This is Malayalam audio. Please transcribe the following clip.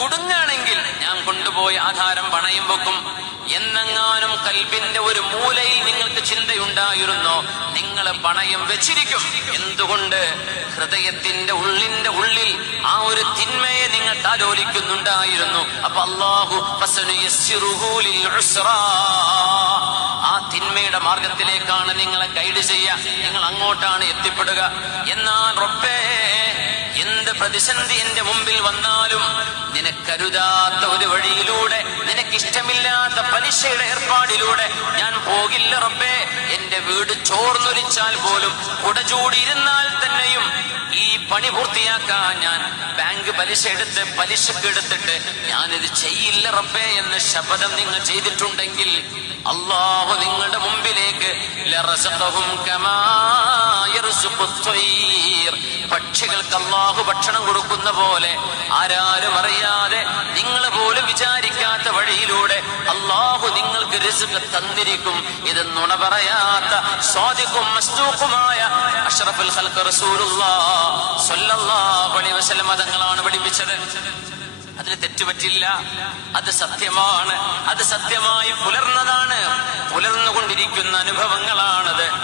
കുടുങ്ങാണെങ്കിൽ ഞാൻ കൊണ്ടുപോയി ആധാരം പണയം വെക്കും എന്നെങ്ങാനും കൽബിന്റെ ഒരു മൂലയിൽ നിങ്ങൾക്ക് ചിന്തയുണ്ടായിരുന്നോ, നിങ്ങൾ പണയം വെച്ചിരിക്കും. എന്തുകൊണ്ട്? ഹൃദയത്തിന്റെ ഉള്ളിൽ ആ ഒരു തിന്മയെ നിങ്ങൾ താലോലിക്കുന്നുണ്ടായിരുന്നു. അപ്പൊ അല്ലാഹു ആ തിന്മയുടെ മാർഗത്തിലേക്കാണ് നിങ്ങളെ ഗൈഡ് ചെയ്യുക, നിങ്ങൾ അങ്ങോട്ടാണ് എത്തിപ്പെടുക. എന്നാൽ റബ്ബേ, എന്ത് പ്രതിസന്ധി എന്റെ മുമ്പിൽ വന്നാലും നിനക്കരുതാത്ത ഒരു വഴിയിലൂടെ, നിനക്കിഷ്ടമില്ലാത്ത പലിശയുടെ ഏർപ്പാടിലൂടെ ഞാൻ പോകില്ല റബ്ബേ. എന്റെ വീട് ചോർന്നൊലിച്ചാൽ പോലും കുടചൂടിയിരുന്നാൽ തന്നെയും ഈ പണി പൂർത്തിയാക്കാൻ ഞാൻ ബാങ്ക് പലിശക്ക് എടുത്തിട്ട് ഞാനിത് ചെയ്യില്ല റബ്ബേ എന്ന് ശപഥം നിങ്ങൾ ചെയ്തിട്ടുണ്ടെങ്കിൽ അല്ലാഹു നിങ്ങളുടെ മുമ്പിലേക്ക് പക്ഷികൾക്ക് അല്ലാഹു ഭക്ഷണം കൊടുക്കുന്ന പോലെ ആരാരും അറിയാതെ, നിങ്ങൾ പോലും വിചാരിക്കാത്ത വഴിയിലൂടെ അല്ലാഹു നിങ്ങൾക്ക് റിസ്ക് തന്നിരിക്കും. ഇത് നുണ പറയാത്ത സ്വാദിഖും മസ്ദൂഖുമായ അഷ്റഫുൽ ഖൽഖ് റസൂലുള്ളാഹി സ്വല്ലല്ലാഹു അലൈഹി വസല്ലം തങ്ങളാണ് പഠിപ്പിച്ചത്. അതിൽ തെറ്റുപറ്റില്ല. അത് സത്യമാണ്. അത് സത്യമായി പുലർന്നതാണ്, പുലർന്നുകൊണ്ടിരിക്കുന്ന അനുഭവങ്ങളാണത്.